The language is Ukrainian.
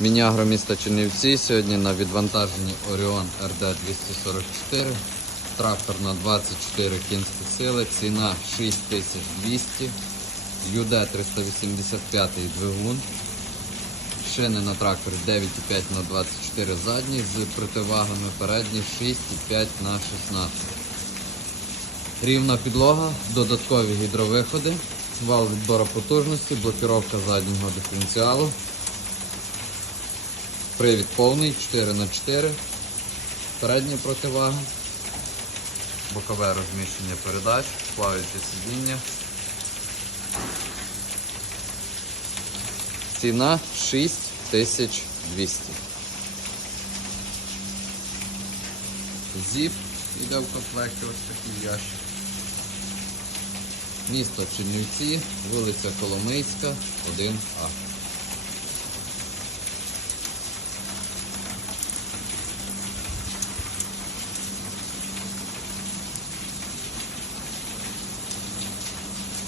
Мінягро міста Чернівці. Сьогодні на відвантаженні Оріон РД 244. Трактор на 24 кінські сили. Ціна 6200. ЮД 385 двигун. Шини на тракторі 9,5 на 24 задні з противагами передні 6,5 на 16. Рівна підлога, додаткові гідровиходи, вал відбору потужності, блокіровка заднього диференціалу. Привід повний 4х4, передня противага, бокове розміщення передач, плаваюче сидіння. Ціна 6200. Зіп іде в комплекті ось такий ящик. Місто Чернівці, вулиця Коломийська, 1А.